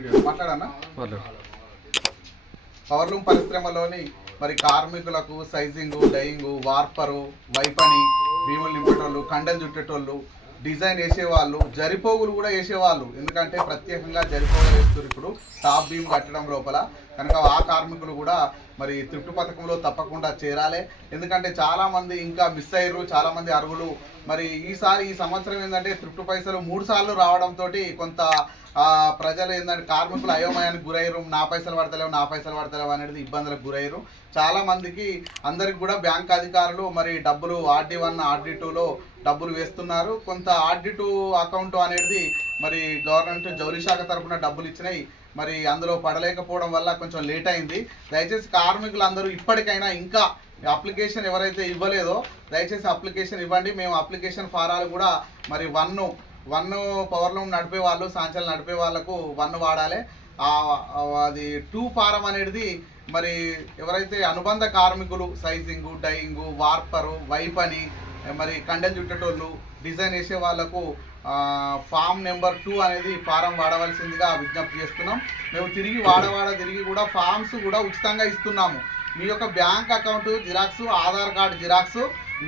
Video. మాట్లాడన్నా powerloom పరిశ్రమలోని మరి కార్మికులకు సైజింగ్ డయింగ్ వార్పరు వైపని భీములు నింపేటోళ్ళు కండలు చుట్టేటోళ్ళు డిజైన్ వేసేవాళ్ళు జరిపోగులు కూడా వేసేవాళ్ళు ఎందుకంటే ప్రత్యేకంగా జరిపోగులు వేస్తారు ఇప్పుడు. టాప్ బీమ్ కట్టడం లోపల. కనుక ఆ కార్మికులు కూడా మరి త్రిప్టు పథకంలో తప్పకుండా చేరాలి. ఎందుకంటే చాలామంది ఇంకా మిస్ అయ్యారు చాలామంది అరువులు అర్హులు మరి ఈసారి ఈ సంవత్సరం ఏంటంటే త్రిప్టు పైసలు మూడు సార్లు రావడంతో కొంత ప్రజలు ఏంటంటే కార్మికులు అయోమయానికి గురయ్యారు. నా పైసలు పడతలేవు నా పైసలు పడతలేవు అనేది ఇబ్బందులకు గురయ్యారు. చాలా మందికి అందరికి కూడా బ్యాంక్ అధికారులు మరి డబ్బులు ఆర్డీ వన్ ఆర్డీ టూలో డబ్బులు వేస్తున్నారు. కొంత ఆర్డీ టూ అకౌంట్ అనేది మరి గవర్నమెంట్ జౌలి శాఖ తరఫున డబ్బులు ఇచ్చినాయి. మరి అందులో పడలేకపోవడం వల్ల కొంచెం లేట్ అయింది. దయచేసి కార్మికులందరూ ఇప్పటికైనా ఇంకా అప్లికేషన్ ఎవరైతే ఇవ్వలేదో దయచేసి అప్లికేషన్ ఇవ్వండి. మేము అప్లికేషన్ ఫారాలు కూడా మరి వన్ వన్ పవర్లో నడిపే వాళ్ళు సాంచలు నడిపే వాళ్ళకు వన్ వాడాలి. అది టూ ఫారం అనేది మరి ఎవరైతే అనుబంధ కార్మికులు సైజింగు డైయింగు వార్పరు వైపని మరి కండలు చుట్టేటోళ్ళు డిజైన్ వేసే వాళ్ళకు ఫామ్ నెంబర్ టూ అనేది ఫారం వాడవలసిందిగా విజ్ఞప్తి చేస్తున్నాం. మేము తిరిగి వాడవాడ తిరిగి కూడా ఫామ్స్ కూడా ఉచితంగా ఇస్తున్నాము. మీ యొక్క bank account xerox Aadhaar card xerox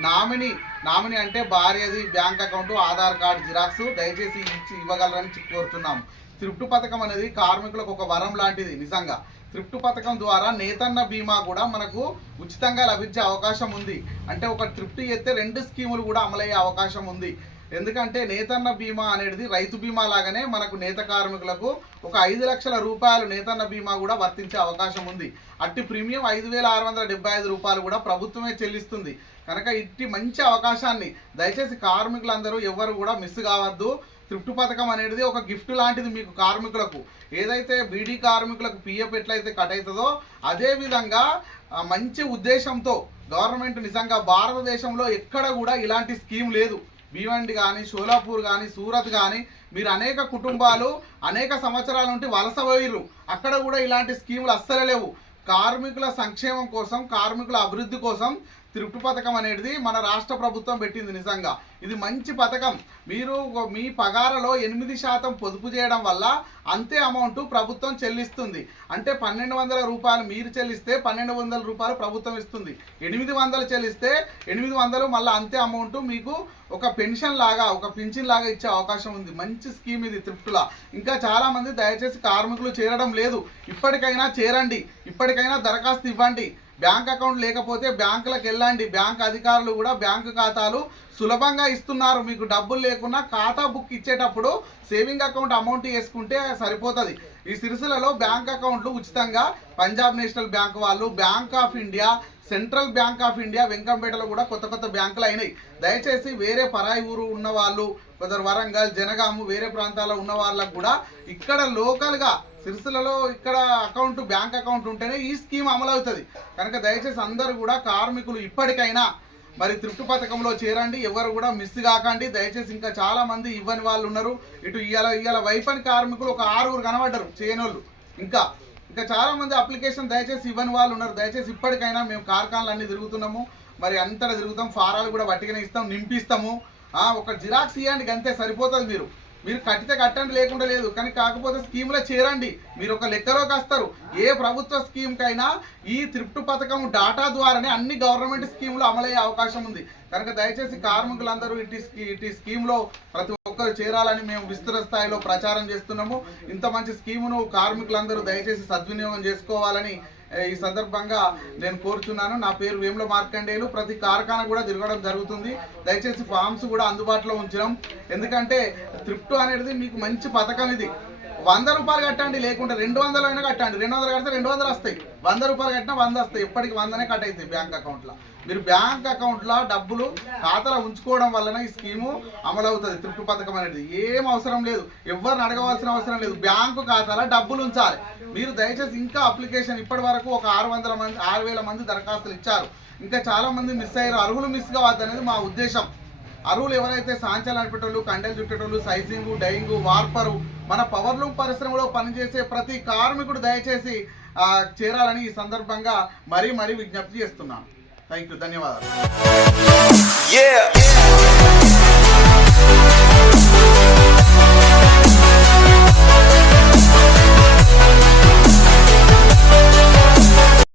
nominee nominee అంటే భార్యది bank account Aadhaar card xerox దయచేసి ఇచ్చి ఇవ్వగలరని కోరుతున్నాము త్రిప్టు పథకం అనేది కార్మికులకు ఒక వరం లాంటిది నిజంగా. త్రిప్టు పథకం ద్వారా నేతన్న బీమా కూడా మనకు ఉచితంగా లభించే అవకాశం ఉంది. అంటే ఒక త్రిప్టు చేస్తే రెండు స్కీములు కూడా అమలయ్యే అవకాశం ఉంది. ఎందుకంటే నేతన్న బీమా అనేది రైతు బీమా లాగానే మనకు నేత కార్మికులకు ఒక ఐదు లక్షల రూపాయలు నేతన్న బీమా కూడా వర్తించే అవకాశం ఉంది. అట్టి ప్రీమియం ఐదు వేల ఆరు వందల డెబ్బై ఐదు రూపాయలు కూడా ప్రభుత్వమే చెల్లిస్తుంది. కనుక ఇట్టి మంచి అవకాశాన్ని దయచేసి కార్మికులందరూ ఎవరు కూడా మిస్ కావద్దు. త్రిప్టు పథకం అనేది ఒక గిఫ్ట్ లాంటిది మీకు కార్మికులకు. ఏదైతే బీడీ కార్మికులకు పిఎఫ్ ఎట్లయితే కట్ అవుతుందో అదేవిధంగా మంచి ఉద్దేశంతో గవర్నమెంట్ నిజంగా భారతదేశంలో ఎక్కడ కూడా ఇలాంటి స్కీమ్ లేదు. భీవండి కానీ షోలాపూర్ కానీ సూరత్ కానీ మీరు అనేక కుటుంబాలు అనేక సంవత్సరాల నుండి వలస పోయిర్రు. అక్కడ కూడా ఇలాంటి స్కీములు అస్సలే లేవు. కార్మికుల సంక్షేమం కోసం కార్మికుల అభివృద్ధి కోసం త్రిప్టు పథకం అనేది మన రాష్ట్ర ప్రభుత్వం పెట్టింది నిజంగా. ఇది మంచి పథకం. మీరు మీ పగారలో ఎనిమిది శాతం పొదుపు చేయడం వల్ల అంతే అమౌంట్ ప్రభుత్వం చెల్లిస్తుంది. అంటే పన్నెండు వందల రూపాయలు మీరు చెల్లిస్తే పన్నెండు వందల రూపాయలు ప్రభుత్వం ఇస్తుంది. ఎనిమిది వందలు చెల్లిస్తే ఎనిమిది వందలు మళ్ళీ అంతే అమౌంట్ మీకు ఒక పెన్షన్ లాగా ఒక పింఛన్ లాగా ఇచ్చే అవకాశం ఉంది. మంచి స్కీమ్ ఇది త్రిప్టులా. ఇంకా చాలామంది దయచేసి కార్మికులు చేరడం లేదు. ఇప్పటికైనా చేరండి. ఇప్పటికైనా దరఖాస్తు ఇవ్వండి. బ్యాంక్ అకౌంట్ లేకపోతే బ్యాంకులకు వెళ్ళండి. బ్యాంక్ అధికారులు కూడా బ్యాంకు ఖాతాలు సులభంగా ఇస్తున్నారు. మీకు డబ్బులు లేకున్నా ఖాతా బుక్ ఇచ్చేటప్పుడు సేవింగ్ అకౌంట్ అమౌంట్ వేసుకుంటే సరిపోతుంది. ఈ సిరిసిలలో బ్యాంక్ అకౌంట్లు ఉచితంగా పంజాబ్ నేషనల్ బ్యాంక్ వాళ్ళు bank of India central bank of India వెంకంపేటలో కూడా కొత్త కొత్త బ్యాంకులు అయినాయి. దయచేసి వేరే పరాయి ఊరు ఉన్న వాళ్ళు కొందరు వరంగల్ జనగాము వేరే ప్రాంతాల్లో ఉన్న వాళ్ళకు కూడా ఇక్కడ లోకల్గా సిరిసిల్లలో ఇక్కడ అకౌంట్ బ్యాంక్ అకౌంట్ ఉంటేనే ఈ స్కీమ్ అమలు అవుతుంది. కనుక దయచేసి అందరూ కూడా కార్మికులు ఇప్పటికైనా మరి త్రిప్టు పథకంలో చేరండి ఎవరు కూడా మిస్ కాకండి. దయచేసి ఇంకా చాలా మంది ఇవ్వని వాళ్ళు ఉన్నారు. ఇటు ఇవాళ ఇవాళ వైపని కార్మికులు ఒక ఆరుగురు కనబడ్డరు చేయనోళ్ళు. ఇంకా ఇంకా చాలా మంది అప్లికేషన్ దయచేసి ఇవ్వని వాళ్ళు ఉన్నారు. దయచేసి ఇప్పటికైనా మేము కార్ఖానాలు అన్ని తిరుగుతున్నాము. మరి అంతటా తిరుగుతాం. ఫారాలు కూడా వట్టిగానే ఇస్తాం నింపిస్తాము. ఒక జిరాక్స్ ఇవ్వండి అంతే సరిపోతుంది మీరు. మీరు కట్టితే కట్టండి లేకుండా లేదు. కానీ కాకపోతే స్కీమ్లో చేరండి. మీరు ఒక లెక్కలోకి వస్తారు ఏ ప్రభుత్వ స్కీమ్కైనా ఈ త్రిప్టు పథకం డాటా ద్వారానే అన్ని గవర్నమెంట్ స్కీములు అమలయ్యే అవకాశం ఉంది. కనుక దయచేసి కార్మికులందరూ ఇటు స్కీ- ఇటు స్కీమ్లో ప్రతి ఒక్కరు చేరాలని మేము విస్తృత స్థాయిలో ప్రచారం చేస్తున్నాము. ఇంత మంచి స్కీమును కార్మికులందరూ దయచేసి సద్వినియోగం చేసుకోవాలని ఈ సందర్భంగా నేను కోరుచున్నాను. నా పేరు వేముల మార్కండేయులు. ప్రతి కార్ఖాన కూడా తిరగడం జరుగుతుంది. దయచేసి ఫామ్స్ కూడా అందుబాటులో ఉంచడం. ఎందుకంటే త్రిప్టు అనేది మీకు మంచి పథకం ఇది. వంద రూపాయలు కట్టండి లేకుంటే రెండు వందలు అయినా కట్టండి. రెండు వందలు కడితే రెండు వందలు వస్తాయి. వంద రూపాయలు కట్టినా వంద వస్తాయి. ఎప్పటికి వందనే కట్ అవుతాయి బ్యాంక్ అకౌంట్లో మీరు బ్యాంక్ అకౌంట్లో డబ్బులు ఖాతాలో ఉంచుకోవడం వలన ఈ స్కీము అమలు అవుతుంది. తృప్తి పథకం అనేది. ఏం అవసరం లేదు. ఎవరిని అడగవలసిన అవసరం లేదు. బ్యాంకు ఖాతాలో డబ్బులు ఉంచాలి. మీరు దయచేసి ఇంకా అప్లికేషన్ ఇప్పటి వరకు ఒక ఆరు వందల మంది ఆరు వేల మంది దరఖాస్తులు ఇచ్చారు. ఇంకా చాలా మంది మిస్ అయ్యారు. అర్హులు మిస్ కావద్దు అనేది మా ఉద్దేశం. అరువులు ఎవరైతే సాంచాలు నడిపేటోళ్ళు కండలు చుట్టేటోళ్ళు సైజింగ్ డైయింగ్ వార్పరు మన పవర్లూమ్ పరిశ్రమలో పనిచేసే ప్రతి కార్మికుడు దయచేసి చేరాలని ఈ సందర్భంగా మరీ మరీ విజ్ఞప్తి చేస్తున్నాను. థ్యాంక్ యూ ధన్యవాదాలు.